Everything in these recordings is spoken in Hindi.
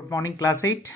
Good morning class 8।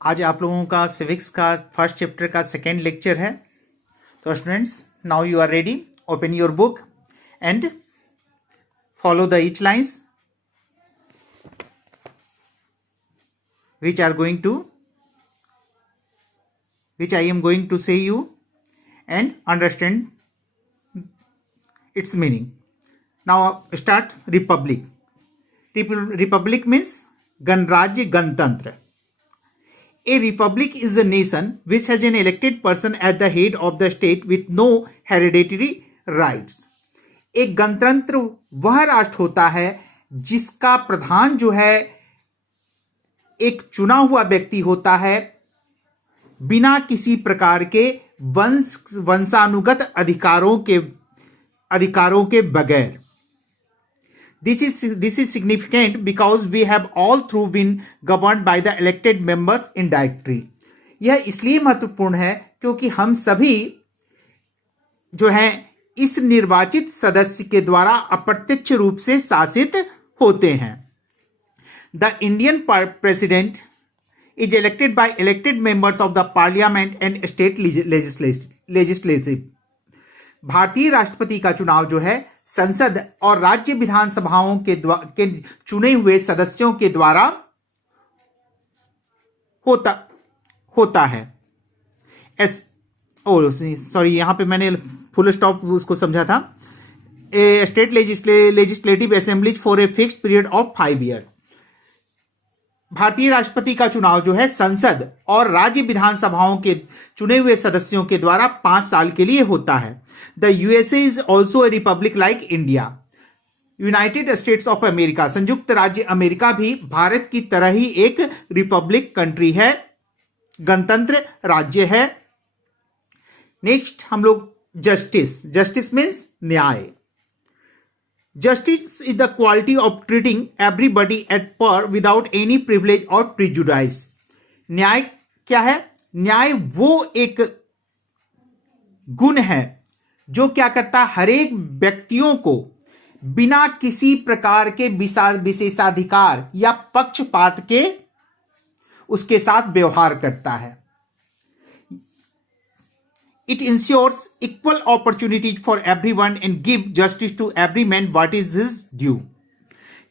आज आप लोगों का सिविक्स का फर्स्ट चैप्टर का सेकेंड लेक्चर है। तो students, now you are ready, open your book and follow the each lines which I am going to say you and understand its meaning. Now start. Republic. Republic means गणराज्य, गणतंत्र. A republic is a nation which has an elected person at the head of the state with no hereditary rights. एक गणतंत्र वह राष्ट्र होता है जिसका प्रधान जो है एक चुना हुआ व्यक्ति होता है, बिना किसी प्रकार के वंशानुगत अधिकारों के बगैर. This is significant because we have all through been governed by the elected members indirectly. यह इसलिए महत्वपूर्ण है क्योंकि हम सभी जो हैं इस निर्वाचित सदस्य के द्वारा अप्रत्यक्ष रूप से शासित होते हैं. The Indian President is elected by elected members of the Parliament and state legislative. भारतीय राष्ट्रपति का चुनाव जो है संसद और राज्य विधानसभाओं के चुने हुए सदस्यों के द्वारा होता है. सॉरी, यहां पे मैंने फुल स्टॉप उसको समझा था. A state legislative assemblies for a fixed period of 5 year. भारतीय राष्ट्रपति का चुनाव जो है संसद और राज्य विधानसभाओं के चुने हुए सदस्यों के द्वारा 5 साल के लिए होता है. The USA is also a Republic like India. United states of America, संयुक्त राज्य अमेरिका भी भारत की तरह ही एक रिपब्लिक कंट्री है, गणतंत्र राज्य है. नेक्स्ट हम लोग जस्टिस मीन्स न्याय. Justice is the quality of treating everybody at par without any privilege or prejudice. न्याय क्या है? न्याय वो एक गुण है जो क्या करता है, हर एक व्यक्तियों को बिना किसी प्रकार के विशेषाधिकार या पक्षपात के उसके साथ व्यवहार करता है. It ensures equal opportunities for everyone and give justice to every man what is his due.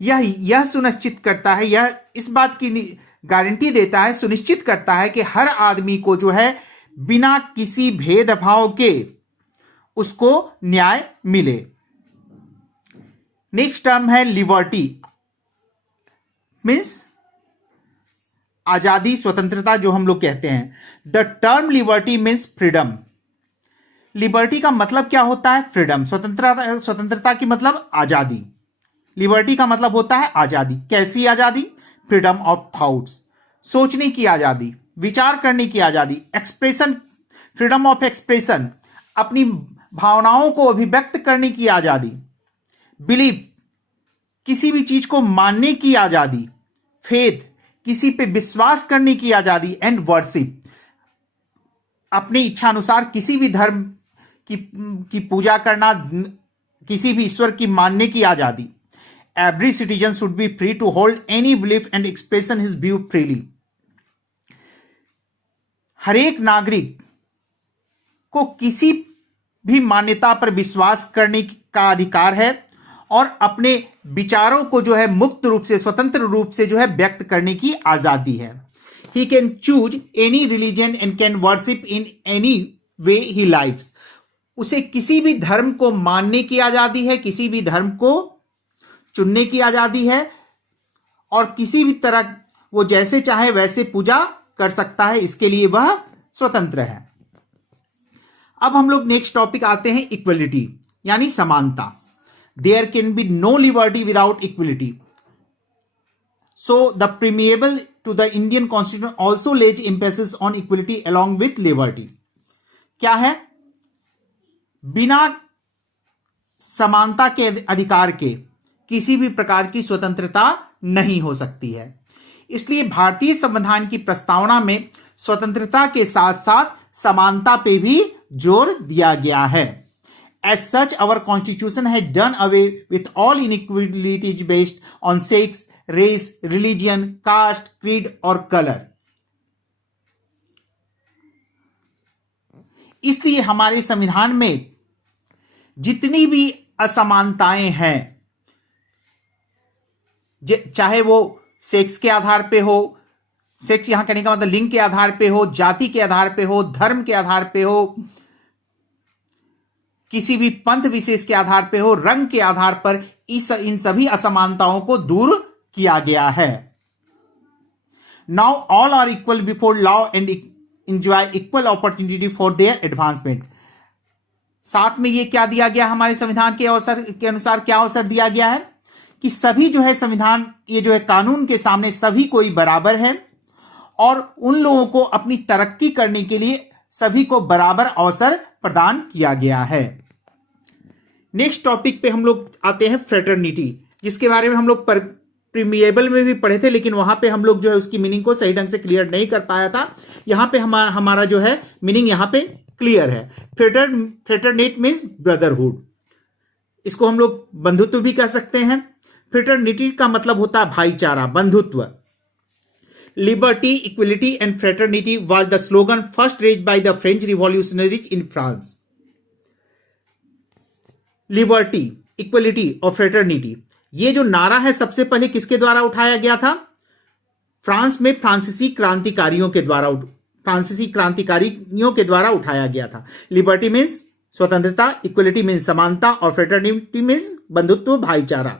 यह सुनिश्चित करता है, यह इस बात की गारंटी देता है, सुनिश्चित करता है कि हर आदमी को जो है बिना किसी भेदभाव के उसको न्याय मिले. नेक्स्ट टर्म है लिबर्टी, मीन्स आजादी, स्वतंत्रता जो हम लोग कहते हैं. The term liberty means freedom. Liberty का मतलब क्या होता है? फ्रीडम. स्वतंत्रता की मतलब आजादी. लिबर्टी का मतलब होता है आजादी. कैसी आजादी? फ्रीडम ऑफ थॉट्स, सोचने की आजादी, विचार करने की आजादी. एक्सप्रेशन, फ्रीडम ऑफ एक्सप्रेशन, अपनी भावनाओं को अभिव्यक्त करने की आजादी. बिलीव, किसी भी चीज को मानने की आजादी. फेथ, किसी पे विश्वास करने की आजादी. एंड वर्शिप, अपनी इच्छानुसार किसी भी धर्म की पूजा करना, किसी भी ईश्वर की मानने की आजादी. Every citizen should be free to hold any belief and expression his view freely. हर एक नागरिक को किसी भी मान्यता पर विश्वास करने का अधिकार है और अपने विचारों को जो है मुक्त रूप से, स्वतंत्र रूप से जो है व्यक्त करने की आजादी है. He can choose any religion and can worship in any way he likes. उसे किसी भी धर्म को मानने की आजादी है, किसी भी धर्म को चुनने की आजादी है और किसी भी तरह वो जैसे चाहे वैसे पूजा कर सकता है, इसके लिए वह स्वतंत्र है. अब हम लोग नेक्स्ट टॉपिक आते हैं, इक्वलिटी यानी समानता. There can be no liberty without equality. So the preamble to the Indian Constitution also lays emphasis on equality along with liberty. क्या है? बिना समानता के अधिकार के किसी भी प्रकार की स्वतंत्रता नहीं हो सकती है. इसलिए भारतीय संविधान की प्रस्तावना में स्वतंत्रता के साथ साथ समानता पे भी जोर दिया गया है. As such, our constitution had done away with all inequalities based on sex, race, religion, caste, creed और color. इसलिए हमारे संविधान में जितनी भी असमानताएं हैं, चाहे वो सेक्स के आधार पे हो, सेक्स यहां कहने का मतलब लिंग के आधार पे हो, जाति के आधार पे हो, धर्म के आधार पे हो, किसी भी पंथ विशेष के आधार पे हो, रंग के आधार पर इन सभी असमानताओं को दूर किया गया है. Now all are equal before law and enjoy equal opportunity for their advancement. साथ में ये क्या दिया गया, हमारे संविधान के अवसर के अनुसार क्या अवसर दिया गया है कि सभी जो है संविधान, ये जो है कानून के सामने सभी कोई बराबर है और उन लोगों को अपनी तरक्की करने के लिए सभी को बराबर अवसर प्रदान किया गया है. नेक्स्ट टॉपिक पे हम लोग आते हैं फ्रेटर्निटी, जिसके बारे में हम लोग प्रीमिएबल में भी पढ़े थे, लेकिन वहां पे हम लोग जो है उसकी मीनिंग को सही ढंग से क्लियर नहीं कर पाया था. यहां पे हमारा जो है मीनिंग यहां पे क्लियर है. फ्रेटरनेट मीन्स ब्रदरहुड, इसको हम लोग बंधुत्व भी कह सकते हैं. फ्रेटर्निटी का मतलब होता है भाईचारा, बंधुत्व. Liberty, equality and fraternity was the slogan first raised by the French revolutionaries in France. Liberty, equality और फ्रेटर्निटी, ये जो नारा है सबसे पहले किसके द्वारा उठाया गया था? फ्रांस में फ्रांसीसी क्रांतिकारियों के द्वारा उठाया गया था. लिबर्टी मीन्स स्वतंत्रता, इक्वलिटी मीन्स समानता और फ्रेटर्निटी मीन्स बंधुत्व, भाईचारा.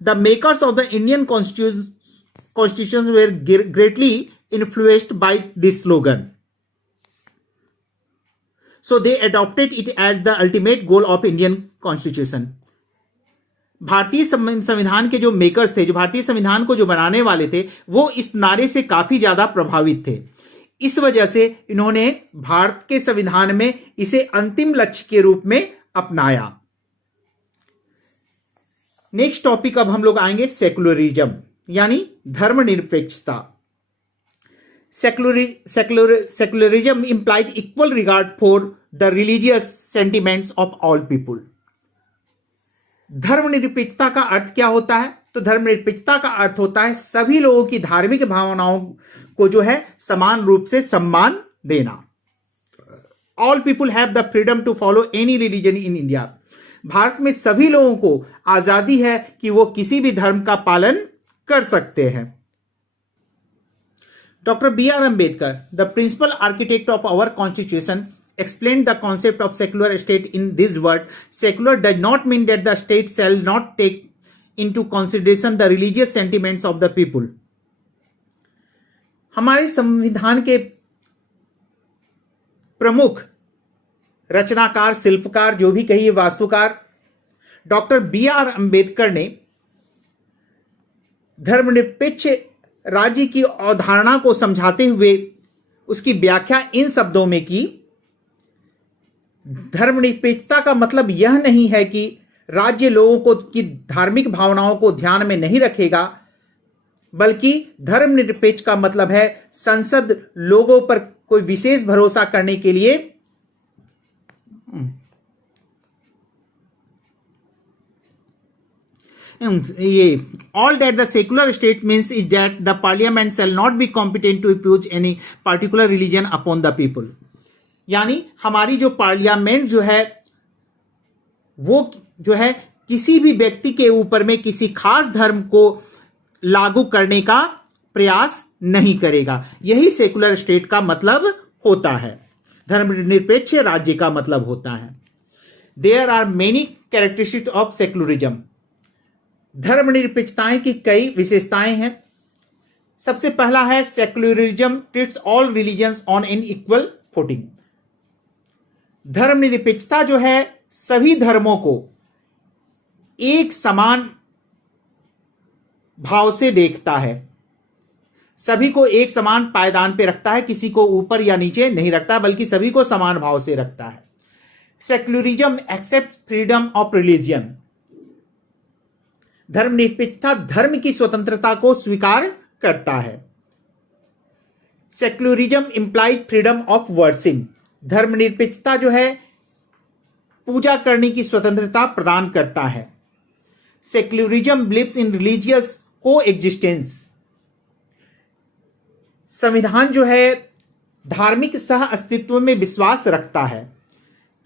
The makers of the Indian constitutions were greatly influenced by this slogan, so they adopted it as the ultimate goal of Indian constitution. भारतीय संविधान के जो मेकर्स थे, जो भारतीय संविधान को जो बनाने वाले थे, वो इस नारे से काफी ज्यादा प्रभावित थे. इस वजह से इन्होंने भारत के संविधान में इसे अंतिम लक्ष्य के रूप में अपनाया. नेक्स्ट टॉपिक अब हम लोग आएंगे सेकुलरिज्म, यानी धर्मनिरपेक्षता. Secularism implies equal regard for the religious sentiments of all people. धर्मनिरपेक्षता का अर्थ क्या होता है? तो धर्मनिरपेक्षता का अर्थ होता है सभी लोगों की धार्मिक भावनाओं को जो है समान रूप से सम्मान देना. All people have the freedom to follow any religion in India. Bharat में सभी लोगों को आजादी है कि वो किसी भी धर्म का पालन कर सकते हैं. Doctor B R Ambedkar, the principal architect of our constitution, explained the concept of secular state in this word. Secular does not mean that the state shall not take into consideration the religious sentiments of the people. हमारे संविधान के प्रमुख रचनाकार, शिल्पकार, जो भी कहिए, वास्तुकार डॉक्टर बी आर अम्बेडकर ने धर्मनिरपेक्ष राज्य की अवधारणा को समझाते हुए उसकी व्याख्या इन शब्दों में की. धर्मनिरपेक्षता का मतलब यह नहीं है कि राज्य लोगों को की धार्मिक भावनाओं को ध्यान में नहीं रखेगा, बल्कि धर्मनिरपेक्ष का मतलब है संसद लोगों पर कोई विशेष भरोसा करने के लिए ये all that the secular state means is that the parliament shall not be competent to impose any particular religion upon the people. यानी हमारी जो पार्लियामेंट जो है वो जो है किसी भी व्यक्ति के ऊपर में किसी खास धर्म को लागू करने का प्रयास नहीं करेगा. यही सेकुलर स्टेट का मतलब होता है, धर्मनिरपेक्ष राज्य का मतलब होता है. There are many characteristics of secularism. धर्मनिरपेक्षताएं की कई विशेषताएं हैं. सबसे पहला है secularism treats all religions on an equal footing. धर्मनिरपेक्षता जो है सभी धर्मों को एक समान भाव से देखता है, सभी को एक समान पायदान पे रखता है, किसी को ऊपर या नीचे नहीं रखता, बल्कि सभी को समान भाव से रखता है. Secularism accept freedom of religion. धर्मनिरपेक्षता धर्म की स्वतंत्रता को स्वीकार करता है. Secularism implies freedom of worship. धर्मनिरपेक्षता जो है पूजा करने की स्वतंत्रता प्रदान करता है। सेक्युलरिज्म बिलीव्स इन रिलीजियस को एग्जिस्टेंस। संविधान जो है धार्मिक सह अस्तित्व में विश्वास रखता है।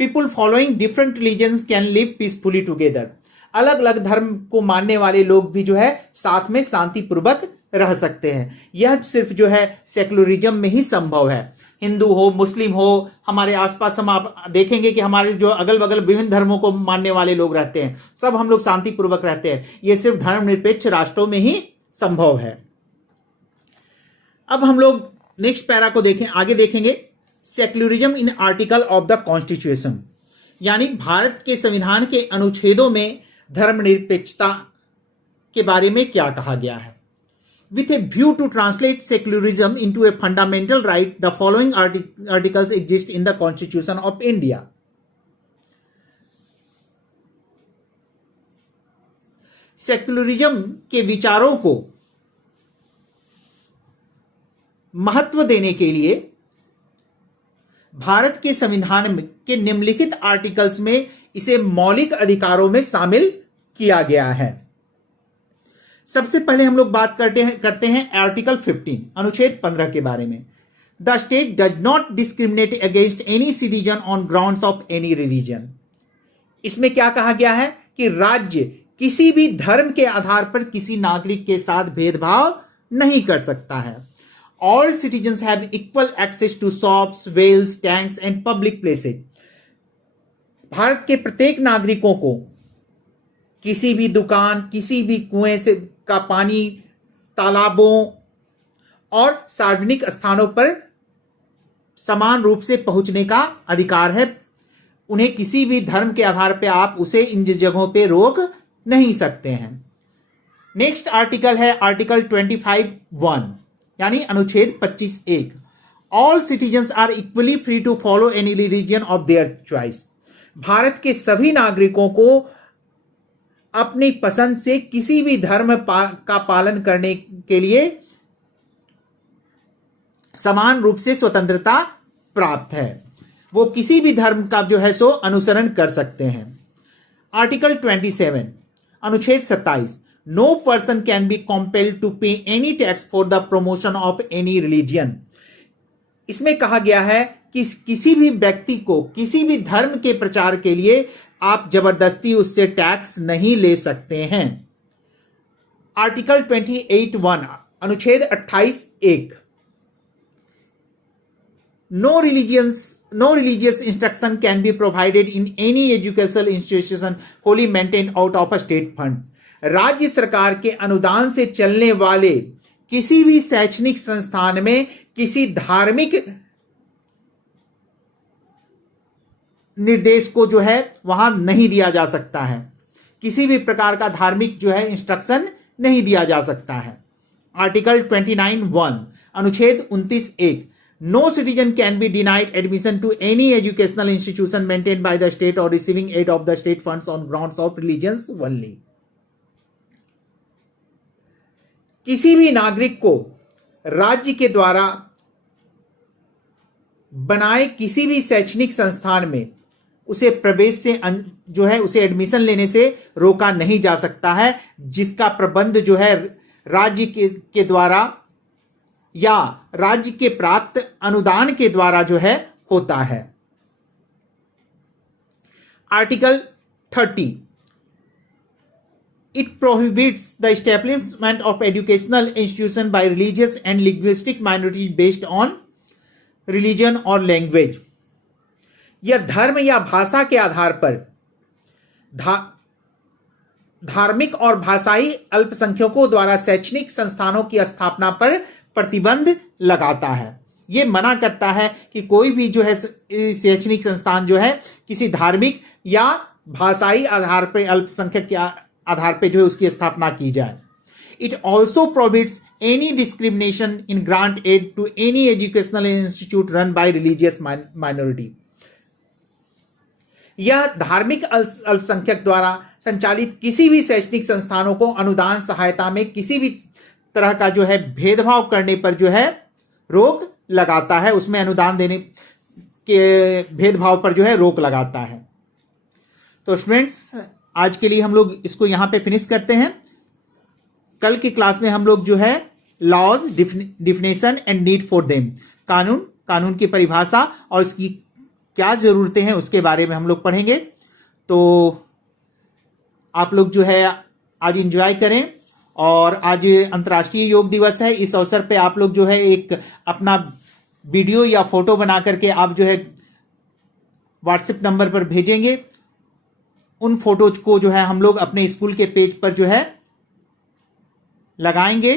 People following different religions can live peacefully together. अलग अलग धर्म को मानने वाले लोग भी जो है साथ में शांतिपूर्वक रह सकते हैं। यह सिर्फ जो है सेक्युलरिज्म में ही संभव है। हिंदू हो, मुस्लिम हो, हमारे आसपास हम आप देखेंगे कि हमारे जो अगल बगल विभिन्न धर्मों को मानने वाले लोग रहते हैं, सब हम लोग शांतिपूर्वक रहते हैं। यह सिर्फ धर्मनिरपेक्ष राष्ट्रों में ही संभव है। अब हम लोग नेक्स्ट पैरा को देखें, आगे देखेंगे secularism in article of the constitution, यानी भारत के संविधान के अनुच्छेदों में धर्मनिरपेक्षता के बारे में क्या कहा गया है। With a view to translate secularism into a fundamental right, the following articles exist in the Constitution of India. Secularism के विचारों को महत्व देने के लिए भारत के संविधान के निम्नलिखित आर्टिकल्स में इसे मौलिक अधिकारों में शामिल किया गया है। सबसे पहले हम लोग बात करते हैं आर्टिकल 15 अनुच्छेद 15 के बारे में। The state does not discriminate against any citizen on grounds of any religion. इसमें क्या कहा गया है कि राज्य किसी भी धर्म के आधार पर किसी नागरिक के साथ भेदभाव नहीं कर सकता है। All citizens have equal access to shops, wells, tanks and public places. Bharat के प्रत्येक नागरिकों को किसी भी दुकान, किसी भी कुएं से का पानी, तालाबों और सार्वजनिक स्थानों पर समान रूप से पहुंचने का अधिकार है। उन्हें किसी भी धर्म के आधार पर आप उसे इन जगहों पे रोक नहीं सकते हैं। नेक्स्ट आर्टिकल है आर्टिकल 25(1) यानी अनुच्छेद 25(1). All citizens are equally free to follow any religion of their choice. Bharat के सभी नागरिकों को अपनी पसंद से किसी भी धर्म का पालन करने के लिए समान रूप से स्वतंत्रता प्राप्त है। वो किसी भी धर्म का जो है सो अनुसरण कर सकते हैं। आर्टिकल 27 अनुच्छेद 27। No person can be compelled to pay any tax for the promotion of any religion. इसमें कहा गया है कि किसी भी व्यक्ति को किसी भी धर्म के प्रचार के लिए आप जबरदस्ती उससे टैक्स नहीं ले सकते हैं। आर्टिकल 28(1) अनुच्छेद 28(1). No religious instruction can be provided in any educational institution wholly maintained out of state fund. राज्य सरकार के अनुदान से चलने वाले किसी भी शैक्षणिक संस्थान में किसी धार्मिक निर्देश को जो है वहां नहीं दिया जा सकता है। किसी भी प्रकार का धार्मिक जो है इंस्ट्रक्शन नहीं दिया जा सकता है। आर्टिकल 29(1) अनुच्छेद 29(1). No citizen can be denied admission to any educational institution maintain by the state और receiving aid of the state funds on grounds of religions only. किसी भी नागरिक को राज्य के द्वारा बनाए किसी भी शैक्षणिक संस्थान में उसे प्रवेश से जो है उसे एडमिशन लेने से रोका नहीं जा सकता है, जिसका प्रबंध जो है राज्य के द्वारा या राज्य के प्राप्त अनुदान के द्वारा जो है होता है। Article 30। It prohibits the establishment of educational institution by religious and linguistic minorities based on religion or language। यह धर्म या भाषा के आधार पर धार्मिक और भाषाई अल्पसंख्यकों द्वारा शैक्षणिक संस्थानों की स्थापना पर प्रतिबंध लगाता है। यह मना करता है कि कोई भी जो है शैक्षणिक संस्थान जो है किसी धार्मिक या भाषाई आधार पर अल्पसंख्यक के आधार पर जो है उसकी स्थापना की जाए। It also prohibits any discrimination in grant aid to any educational institute run by religious minority. यह धार्मिक अल्पसंख्यक द्वारा संचालित किसी भी शैक्षणिक संस्थानों को अनुदान सहायता में किसी भी तरह का जो है भेदभाव करने पर जो है रोक लगाता है, उसमें अनुदान देने के भेदभाव पर जो है रोक लगाता है। तो स्टूडेंट्स, आज के लिए हम लोग इसको यहाँ पे फिनिश करते हैं। कल की क्लास में हम लोग जो है laws, definition and need for them, कानून की परिभाषा और इसकी क्या ज़रूरतें हैं उसके बारे में हम लोग पढ़ेंगे। तो आप लोग जो है आज एंजॉय करें। और आज अंतर्राष्ट्रीय योग दिवस है। इस अवसर पे आप लोग जो है एक अपना वीडियो या फोटो बना करके आप जो है व्हाट्सएप नंबर पर भेजेंगे। उन फोटोज को जो है हम लोग अपने स्कूल के पेज पर जो है लगाएंगे